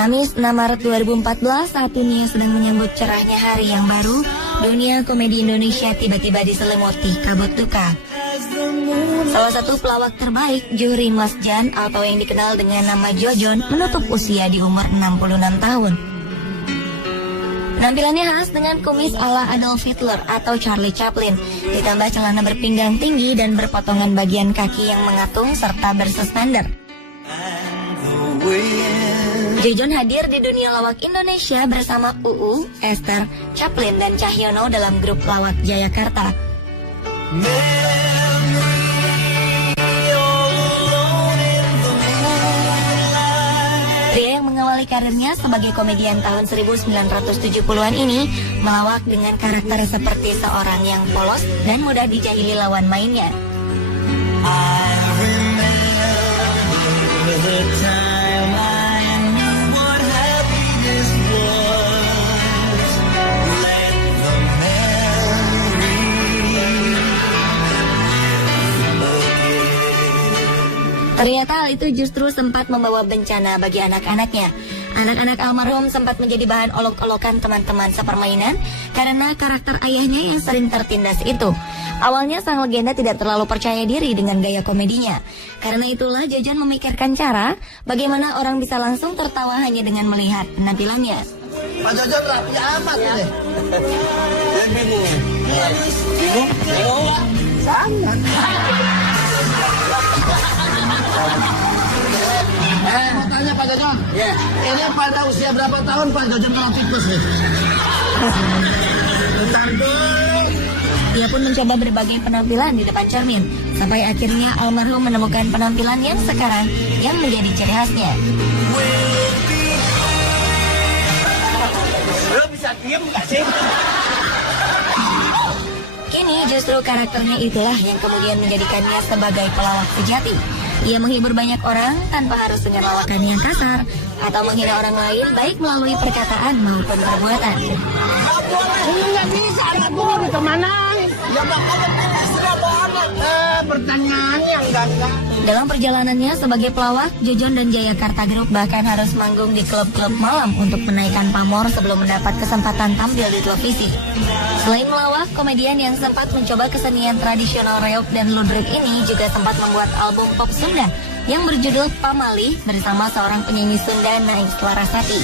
Kamis 6 Maret 2014, saat dunia sedang menyambut cerahnya hari yang baru, dunia komedi Indonesia tiba-tiba diselimuti kabut duka. Salah satu pelawak terbaik, Johri Masjan atau yang dikenal dengan nama Jojon, menutup usia di umur 66 tahun. Penampilannya khas dengan kumis ala Adolf Hitler atau Charlie Chaplin, ditambah celana berpinggang tinggi dan berpotongan bagian kaki yang mengatung serta bersuspender. Jojon hadir di dunia lawak Indonesia bersama UU, Esther, Chaplin, dan Cahyono dalam grup lawak Jayakarta. Pria yang mengawali karirnya sebagai komedian tahun 1970-an ini melawak dengan karakter seperti seorang yang polos dan mudah dijahili lawan mainnya. Ternyata hal itu justru sempat membawa bencana bagi anak-anaknya. Anak-anak almarhum sempat menjadi bahan olok-olokan teman-teman sepermainan karena karakter ayahnya yang sering tertindas itu. Awalnya sang legenda tidak terlalu percaya diri dengan gaya komedinya. Karena itulah Jojon memikirkan cara bagaimana orang bisa langsung tertawa hanya dengan melihat penampilannya. Pak Jojon rapi amat deh. Bingung? Bingung? Sangat. Mau tanya Pak Jojon, ini pada usia berapa tahun Pak Jojon kena tipes nih? Bentar dulu. Ia pun mencoba berbagai penampilan di depan cermin, sampai akhirnya almarhum menemukan penampilan yang sekarang yang menjadi ciri khasnya. Lo bisa diem gak sih? Kini justru karakternya itulah yang kemudian menjadikannya sebagai pelawak sejati. Ia menghibur banyak orang tanpa harus dengan lawakan yang kasar atau menghina orang lain baik melalui perkataan maupun perbuatan. Nggak bisa, anak gue mau kemana? Ya bakal pertanyaannya enggak. Dalam perjalanannya sebagai pelawak, Jojon dan Jayakarta Group bahkan harus manggung di klub-klub malam untuk menaikkan pamor sebelum mendapat kesempatan tampil di televisi. Selain melawak, komedian yang sempat mencoba kesenian tradisional reog dan ludruk ini juga sempat membuat album pop Sunda yang berjudul Pamali bersama seorang penyanyi Sunda Naif Larasati.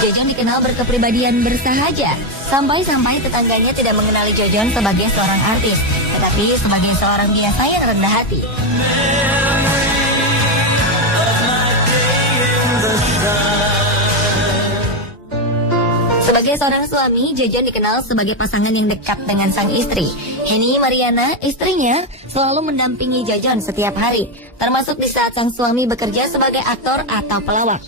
Jojon dikenal berkepribadian bersahaja, sampai-sampai tetangganya tidak mengenali Jojon sebagai seorang artis, tetapi sebagai seorang biasa yang rendah hati. Sebagai seorang suami, Jojon dikenal sebagai pasangan yang dekat dengan sang istri. Henny Mariana, istrinya, selalu mendampingi Jojon setiap hari, termasuk di saat sang suami bekerja sebagai aktor atau pelawak.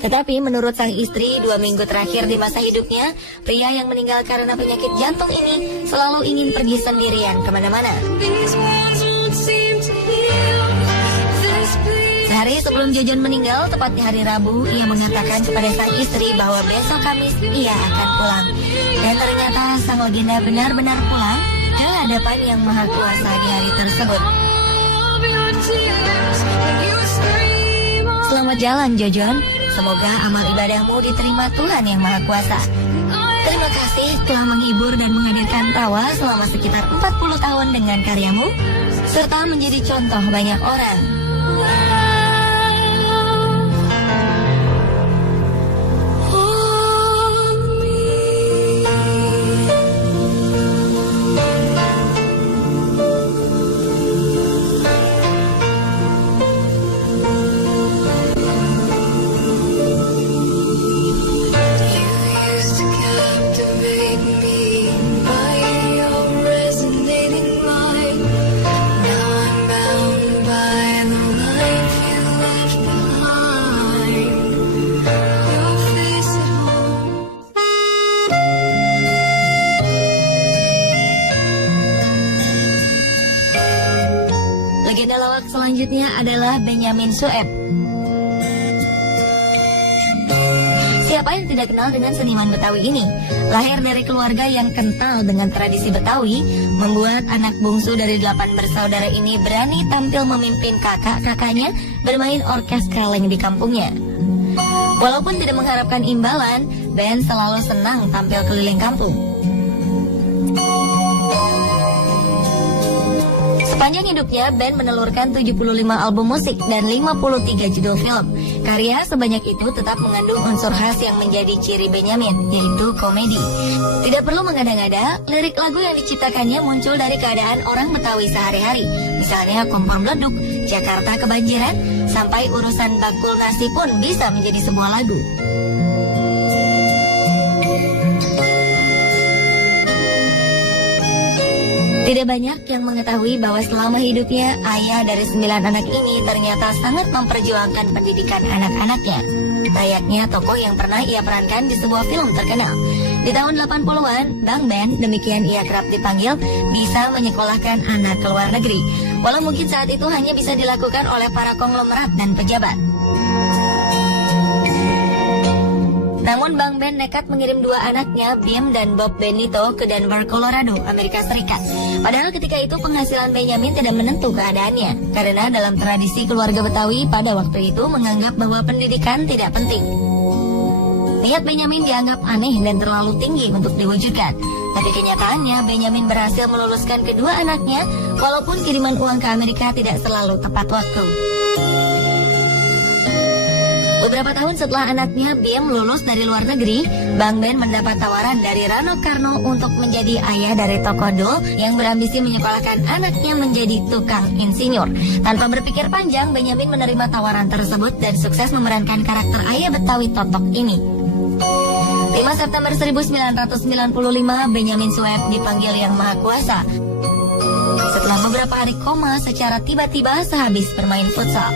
Tetapi menurut sang istri, 2 minggu terakhir di masa hidupnya, pria yang meninggal karena penyakit jantung ini selalu ingin pergi sendirian kemana-mana. Sehari sebelum Jojon meninggal, tepatnya hari Rabu, ia mengatakan kepada sang istri bahwa besok Kamis ia akan pulang. Dan ternyata sang legenda benar-benar pulang ke hadapan Yang Maha Kuasa di hari tersebut. Selamat jalan Jojon, semoga amal ibadahmu diterima Tuhan Yang Maha Kuasa. Terima kasih telah menghibur dan menghadirkan tawa selama sekitar 40 tahun dengan karyamu, serta menjadi contoh banyak orang. Legenda lawak selanjutnya adalah Benyamin Sueb. Si Siapa yang tidak kenal dengan seniman Betawi ini? Lahir dari keluarga yang kental dengan tradisi Betawi, membuat anak bungsu dari 8 bersaudara ini berani tampil memimpin kakak-kakaknya bermain orkes kaleng di kampungnya. Walaupun tidak mengharapkan imbalan, Ben selalu senang tampil keliling kampung. Sepanjang hidupnya, Ben menelurkan 75 album musik dan 53 judul film. Karya sebanyak itu tetap mengandung unsur khas yang menjadi ciri Benyamin, yaitu komedi. Tidak perlu mengada-ngada, lirik lagu yang diciptakannya muncul dari keadaan orang Betawi sehari-hari. Misalnya kompor meleduk, Jakarta kebanjiran, sampai urusan bakul nasi pun bisa menjadi sebuah lagu. Tidak banyak yang mengetahui bahwa selama hidupnya, ayah dari 9 anak ini ternyata sangat memperjuangkan pendidikan anak-anaknya. Layaknya tokoh yang pernah ia perankan di sebuah film terkenal. Di tahun 80-an, Bang Ben, demikian ia kerap dipanggil, bisa menyekolahkan anak ke luar negeri. Walau mungkin saat itu hanya bisa dilakukan oleh para konglomerat dan pejabat. Namun Bang Ben nekat mengirim 2 anaknya, Bim dan Bob Benito, ke Denver, Colorado, Amerika Serikat. Padahal ketika itu penghasilan Benyamin tidak menentu keadaannya, karena dalam tradisi keluarga Betawi pada waktu itu menganggap bahwa pendidikan tidak penting. Niat Benyamin dianggap aneh dan terlalu tinggi untuk diwujudkan. Tapi kenyataannya Benyamin berhasil meluluskan kedua anaknya, walaupun kiriman uang ke Amerika tidak selalu tepat waktu. Beberapa tahun setelah anaknya Bim lulus dari luar negeri, Bang Ben mendapat tawaran dari Rano Karno untuk menjadi ayah dari tokoh Doel yang berambisi menyekolahkan anaknya menjadi tukang insinyur. Tanpa berpikir panjang, Benyamin menerima tawaran tersebut dan sukses memerankan karakter ayah Betawi Totok ini. 5 September 1995, Benyamin Sueb dipanggil Yang Maha Kuasa. Setelah beberapa hari koma secara tiba-tiba sehabis bermain futsal.